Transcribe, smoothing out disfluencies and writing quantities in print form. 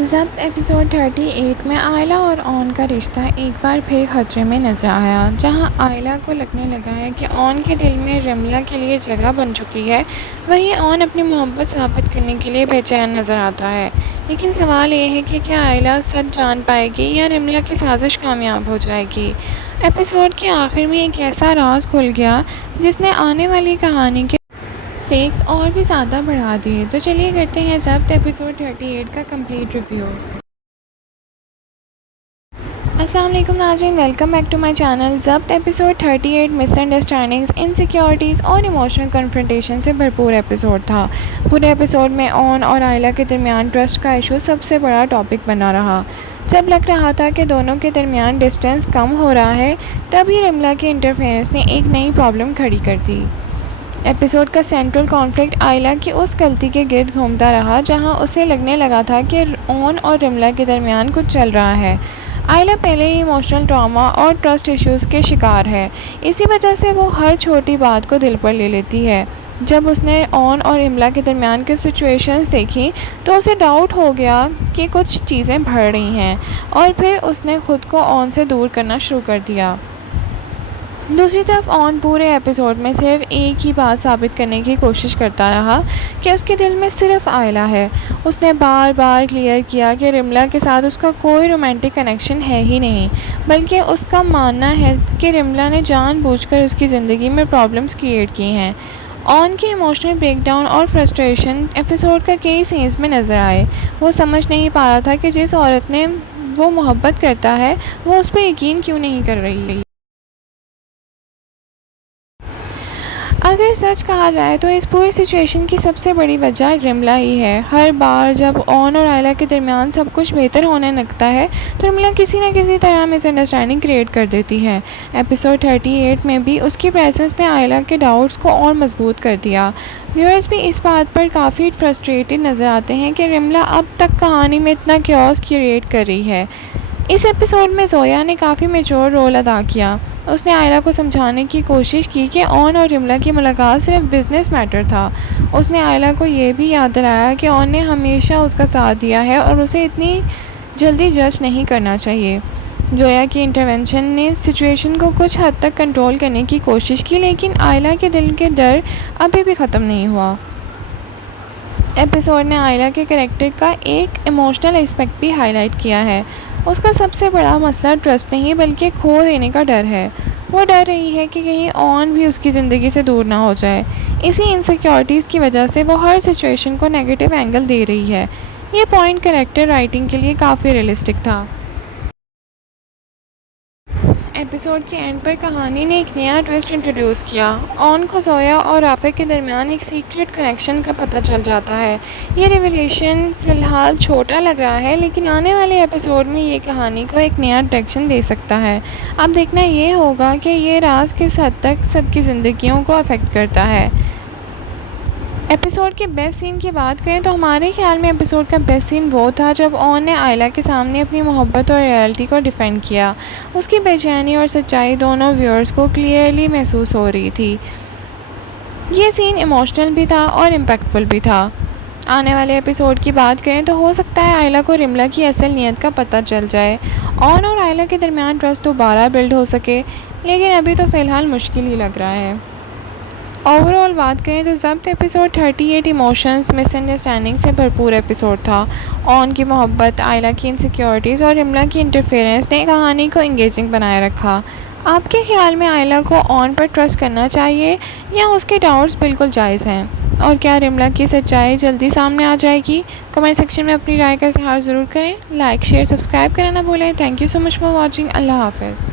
ज़ब्त episode 38 में आयला और ऑन का रिश्ता एक बार फिर खतरे में नज़र आया। जहां आयला को लगने लगा है कि ऑन के दिल में रमला के लिए जगह बन चुकी है, वहीं ऑन अपनी मोहब्बत साबित करने के लिए बेचैन नज़र आता है। लेकिन सवाल ये है कि क्या आयला सच जान पाएगी या रमला की साजिश कामयाब हो जाएगी। एपिसोड के आखिर में एक ऐसा राज खुल गया जिसने आने वाली कहानी के स्टेक्स और भी ज़्यादा बढ़ा दिए। तो चलिए करते हैं ज़ब्त एपिसोड 38 का कंप्लीट रिव्यू। अस्सलाम वालेकुम नाज़रीन, welcome back to my channel. Zabt episode 38 misunderstandings, insecurities और इमोशनल कन्फ्रंटेशन से भरपूर एपिसोड था। पूरे एपिसोड में ऑन और आयला के दरमियान ट्रस्ट का इशू सबसे बड़ा टॉपिक बना रहा। जब लग रहा था कि दोनों के दरमियान डिस्टेंस कम हो रहा है, तभी रमला के इंटरफेरेंस ने एक नई प्रॉब्लम खड़ी कर दी। एपिसोड का सेंट्रल कॉन्फ्लिक्ट आयला की उस गलती के गिर्द घूमता रहा जहां उसे लगने लगा था कि ऑन और रमला के दरमियान कुछ चल रहा है। आयला पहले ही इमोशनल ट्रॉमा और ट्रस्ट इश्यूज़ के शिकार है। इसी वजह से वो हर छोटी बात को दिल पर ले लेती है। जब उसने ऑन और रमला के दरमियान की सिचुएशंस देखी तो उसे डाउट हो गया कि कुछ चीज़ें बढ़ रही हैं, और फिर उसने ख़ुद को ऑन से दूर करना शुरू कर दिया। दूसरी तरफ ऑन पूरे एपिसोड में सिर्फ एक ही बात साबित करने की कोशिश करता रहा कि उसके दिल में सिर्फ आयला है। उसने बार बार क्लियर किया कि रमला के साथ उसका कोई रोमांटिक कनेक्शन है ही नहीं, बल्कि उसका मानना है कि रमला ने जानबूझकर उसकी ज़िंदगी में प्रॉब्लम्स क्रिएट की हैं। ऑन की इमोशनल ब्रेकडाउन और फ्रस्ट्रेशन एपिसोड का कई सीन्स में नज़र आए। वो समझ नहीं पा रहा था कि जिस औरत ने वो मोहब्बत करता है वो उस पर यकीन क्यों नहीं कर रही। अगर सच कहा जाए तो इस पूरी सिचुएशन की सबसे बड़ी वजह रमला ही है। हर बार जब ऑन और आयला के दरमियान सब कुछ बेहतर होने लगता है तो रमला किसी न किसी तरह मिसअंडरस्टैंडिंग क्रिएट कर देती है। एपिसोड 38 में भी उसकी प्रेजेंस ने आयला के डाउट्स को और मजबूत कर दिया। व्यूअर्स भी इस बात पर काफ़ी फ्रस्ट्रेटेड नज़र आते हैं कि रमला अब तक कहानी में इतना क्योस क्रिएट कर रही है। इस एपिसोड में जोया ने काफ़ी मैच्योर रोल अदा किया। उसने आयला को समझाने की कोशिश की कि ऑन और रमला की मुलाकात सिर्फ बिजनेस मैटर था। उसने आयला को ये भी याद दिलाया कि ऑन ने हमेशा उसका साथ दिया है और उसे इतनी जल्दी जज नहीं करना चाहिए। जोया की इंटरवेंशन ने सिचुएशन को कुछ हद तक कंट्रोल करने की कोशिश की, लेकिन आयला के दिल के डर अभी भी ख़त्म नहीं हुआ। एपिसोड ने आयला के कैरेक्टर का एक इमोशनल एस्पेक्ट भी हाईलाइट किया है। उसका सबसे बड़ा मसला ट्रस्ट नहीं बल्कि खो देने का डर है। वो डर रही है कि कहीं ऑन भी उसकी ज़िंदगी से दूर ना हो जाए। इसी इनसिक्योरिटीज़ की वजह से वो हर सिचुएशन को नेगेटिव एंगल दे रही है। ये पॉइंट कैरेक्टर राइटिंग के लिए काफ़ी रियलिस्टिक था। एपिसोड के एंड पर कहानी ने एक नया ट्विस्ट इंट्रोड्यूस किया। ऑन को जोया और राफे के दरमियान एक सीक्रेट कनेक्शन का पता चल जाता है। ये रिवलेशन फ़िलहाल छोटा लग रहा है, लेकिन आने वाले एपिसोड में ये कहानी को एक नया डायरेक्शन दे सकता है। अब देखना ये होगा कि ये राज किस हद तक सबकी ज़िंदगियों को अफेक्ट करता है। एपिसोड के बेस्ट सीन की बात करें तो हमारे ख्याल में एपिसोड का बेस्ट सीन वो था जब ऑन ने आयला के सामने अपनी मोहब्बत और रियलिटी को डिफेंड किया। उसकी बेचैनी और सच्चाई दोनों व्यूअर्स को क्लियरली महसूस हो रही थी। ये सीन इमोशनल भी था और इम्पैक्टफुल भी था। आने वाले एपिसोड की बात करें तो हो सकता है आयला को रमला की असल नीयत का पता चल जाए, ऑन और आयला के दरमियान ट्रस्ट दोबारा बिल्ड हो सके, लेकिन अभी तो फ़िलहाल मुश्किल ही लग रहा है। ओवरऑल बात करें तो ज़ब्त एपिसोड 38 इमोशंस, मिसअंडरस्टैंडिंग से भरपूर एपिसोड था। ऑन की मोहब्बत, आयला की इनसिक्योरिटीज़ और रमला की इंटरफेरेंस ने कहानी को इंगेजिंग बनाए रखा। आपके ख्याल में आयला को ऑन पर ट्रस्ट करना चाहिए या उसके डाउट्स बिल्कुल जायज़ हैं? और क्या रमला की सच्चाई जल्दी सामने आ जाएगी? कमेंट सेक्शन में अपनी राय का इज़हार ज़रूर करें। लाइक, शेयर, सब्सक्राइब करना ना भूलें। Thank you so much for watching. अल्लाह हाफ़िज़।